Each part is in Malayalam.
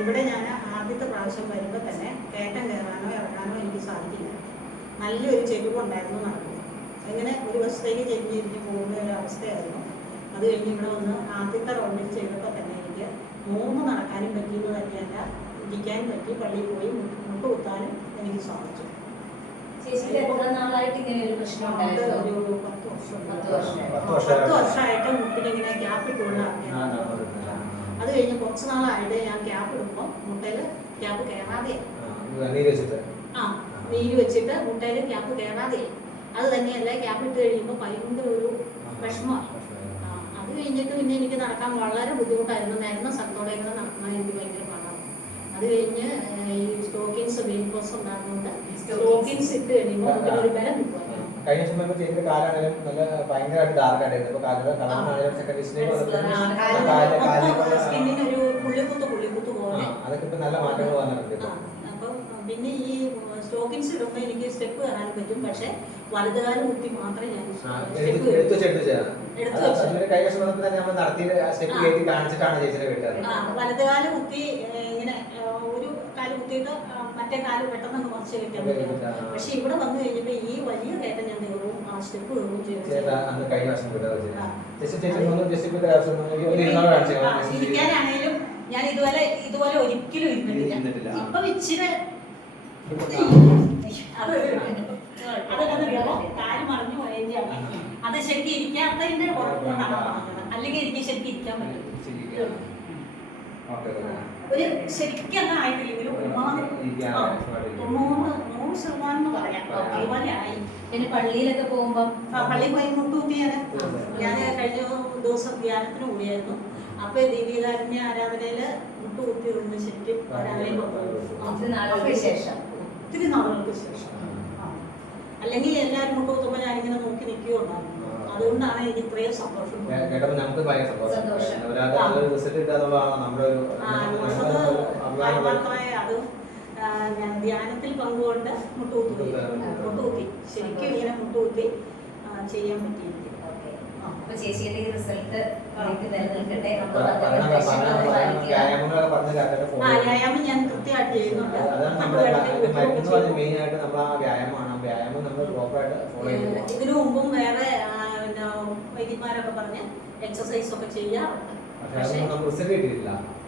ഇവിടെ ഞാൻ ആദ്യത്തെ പ്രാവശ്യം വരുമ്പോൾ തന്നെ കയറ്റം കയറാനോ ഇറങ്ങാനോ എനിക്ക് സാധിക്കില്ല. നല്ലൊരു ചെരുവുണ്ടായിരുന്നു നടന്നു അങ്ങനെ ഒരു വശത്തേക്ക് ചെരിഞ്ഞ് ചെരിഞ്ഞ് പോകുന്ന ഒരു അവസ്ഥയായിരുന്നു. അത് കഴിഞ്ഞ് ഇവിടെ വന്ന് ആദ്യത്തെ റൗണ്ടിൽ ചെയ്തപ്പോൾ തന്നെ എനിക്ക് മൂന്ന് നടക്കാനും പറ്റിയെന്ന് തന്നെയല്ല ഇരിക്കാനും പറ്റി പള്ളിയിൽ പോയി മുട്ട് കുത്താനും എനിക്ക് സാധിച്ചു. ഒരു പ്രശ്നം ഉണ്ടായിരുന്നു? ഒരു പത്ത് വർഷം. പത്ത് വർഷമായി. പത്ത് വർഷമായി. പത്ത് വർഷമായിട്ട് മുട്ടിലിങ്ങനെ ഗ്യാപ്പിൽ ഇട്ടുകൊണ്ട് അത് കഴിഞ്ഞ് കുറച്ച് നാളായിട്ട് ഞാൻ ക്യാപ്പ് ഇടുമ്പോൾ മുട്ടയിൽ ക്യാപ്പ് കയറാതെ ആ നീര് വെച്ചിട്ട്? മുട്ടയിൽ ക്യാപ്പ് കയറാതെ അത് തന്നെയല്ല ക്യാപ്പ് ഇട്ട് കഴിയുമ്പോൾ ഭയങ്കര ഒരു വിഷമമാണ് അത് കഴിഞ്ഞിട്ട് പിന്നെ എനിക്ക് നടക്കാൻ വളരെ ബുദ്ധിമുട്ടായിരുന്നു. മരുന്ന സ്ഥലത്തോടെയൊക്കെ നടക്കാൻ എനിക്ക് ഭയങ്കര പാടാണ്. അത് കഴിഞ്ഞ് ഈ സ്റ്റോക്കിങ്സ് വെയിറ്റ് ഉണ്ടാകുന്നുണ്ട് സ്റ്റോക്കിങ്സ് ഇട്ട് കഴിയുമ്പോൾ ഒരു ബലം കിട്ടുമായിരുന്നു കഴിഞ്ഞ സമയത്ത് ചെയ്തിട്ട് കാലാണെങ്കിലും നല്ല ഭയങ്കരമായിട്ട് ഡാർക്ക് ആയിട്ട് ഇപ്പൊ കാലിന്റെ കളറിനാണെങ്കിലും സെക്കൻഡ് സ്കിന്നിന് ഒരു പുള്ളിക്കുത്ത് പുള്ളിക്കുത്ത് പോലെ അതൊക്കെ ഇപ്പൊ നല്ല മാറ്റങ്ങൾ വന്നിട്ടുണ്ട് ഇപ്പൊ. ആ, അപ്പം പിന്നെ ഈ സ്റ്റോക്കിങ്സ് ഇടുമ്പോൾ എനിക്ക് സ്റ്റെപ്പ് കയറാൻ പറ്റും. പക്ഷെ വലതുകാലം കുത്തി മാത്രമേ ഞാൻ സ്റ്റെപ്പ് എടുത്ത് ചെയ്യാം. ആ. വലതുകാൽ കുത്തി ഇങ്ങനെ ഒരു കാൽ കുത്തിയിട്ട് മറ്റേ കാൽ പെട്ടെന്ന് മറിച്ച് കയറ്റാൻ പറ്റും. പക്ഷെ ഇവിടെ വന്നു കഴിഞ്ഞപ്പോ ഈ വലിയ കയറ്റം ഞാൻ കയറും ആ സ്റ്റെപ്പ് കയറും ഇരിക്കാനാണേലും ഞാൻ ഇതുപോലെ ഇതുപോലെ ഒരിക്കലും. ഇരുന്നിട്ടില്ല. ഇപ്പൊ ഇച്ചിരി അത് ശരിക്കും ഇരിക്കാത്തതിന്റെ അല്ലെങ്കിൽ എനിക്ക് ശരിക്കും ഇരിക്കാൻ പറ്റും ഒരു ശരിക്കും അങ്ങനെ ആയിട്ടില്ലെങ്കിലും ശതമാനം പറയാം പിന്നെ പള്ളിയിലൊക്കെ പോകുമ്പോൾ പള്ളി പള്ളിയിൽ പോയി മുട്ടുകുത്തി ഞാൻ കഴിഞ്ഞ ദിവസം ധ്യാനത്തിന് കൂടിയായിരുന്നു അപ്പൊ ദീപികാരുണ്യ ആരാധനയിൽ മുട്ടുകൂട്ടി നിന്ന് ശരിക്കും ശേഷം. ഒത്തിരി നാളുകൾക്ക് ശേഷം. അല്ലെങ്കിൽ എല്ലാവരും മുട്ടുകുത്തുമ്പോ ഞാനിങ്ങനെ നോക്കി നിൽക്കുകയുണ്ടായിരുന്നു അതുകൊണ്ടാണ് എനിക്ക് ഇത്രയും സന്തോഷം. നമുക്ക് ഭയങ്കര അത് ഞാൻ ധ്യാനത്തിൽ പങ്കുകൊണ്ട് മുട്ടുകുത്തി. മുട്ടുകുത്തി. ശരിക്കും ഇങ്ങനെ മുട്ടുകുത്തി ചെയ്യാൻ പറ്റി എനിക്ക് ഓക്കേ. ആ. അപ്പൊ ചേച്ചിയുടെ ഈ റിസൾട്ട് നിലനിൽക്കട്ടെ. വ്യായാമം ഞാൻ കൃത്യമായിട്ട് ചെയ്യുന്നുണ്ട്. അതാണ് നമ്മുടെ മെയിൻ ആയിട്ട് നമ്മൾ ആ വ്യായാമമാണ്. വ്യായാമം നമ്മൾ പ്രോപ്പറായിട്ട് ഫോളോ ചെയ്യുക ഇതിനു മുമ്പും വേറെ പിന്നെ വൈദ്യന്മാരൊക്കെ പറഞ്ഞ് എക്സസൈസ് ഒക്കെ ചെയ്യാം.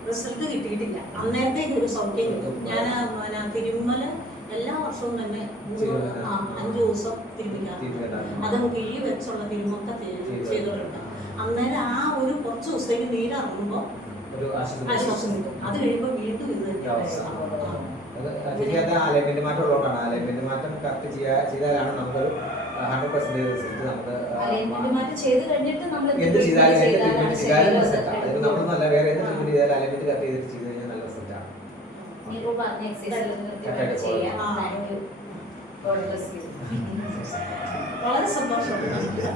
റിസൾട്ട് കിട്ടിയിട്ടില്ല. അന്നേരത്തേക്ക് ഒരു സൗഖ്യം കിട്ടും. ഞാൻ പിന്നെ തിരുമ്മൽ എല്ലാ വർഷവും തന്നെ അഞ്ചു ചെയ്യുന്നുണ്ട്. ആ, അഞ്ച് ദിവസം തിരുമിക്കാറുണ്ട് അത് നമുക്ക് കിഴി വെച്ചുള്ള തിരുമൊക്കെ ചെയ്ത് ചെയ്തു. ചെയ്തിട്ടുണ്ട് അന്നേരം ആ ഒരു കുറച്ച് ദിവസത്തേക്ക് നീരിറങ്ങുമ്പോൾ ആശ്വാസം കിട്ടും അത് കഴിയുമ്പോൾ വീണ്ടും ഇത്. ആ. അത് അലൈൻമെന്റ് മാറ്റം ഉള്ളതുകൊണ്ടാണ് അലൈൻമെന്റ് മാറ്റം കറക്റ്റ് ചെയ്യാ ചെയ്താലാണ് നമുക്കൊരു ഹൺഡ്രഡ് പെർസെന്റേജ് റിസൾട്ട് നമുക്ക് അലൈൻമെന്റ് മാറ്റി ചെയ്ത് കഴിഞ്ഞിട്ട് നമ്മൾ എന്ത് ചെയ്താലും ചെയ്താലും. റിസൾട്ടാണ് വേറെ എന്ത് ചെയ്താലും അലൈൻമെന്റ് കറക്റ്റ് ചെയ്തിട്ട് ചെയ്ത് കഴിഞ്ഞാൽ നല്ല റിസൾട്ടാണ് ഇനിയിപ്പോ പറഞ്ഞ എക്സസൈസ് ചെയ്യാം താങ്ക് യു വളരെ സന്തോഷമുണ്ട്.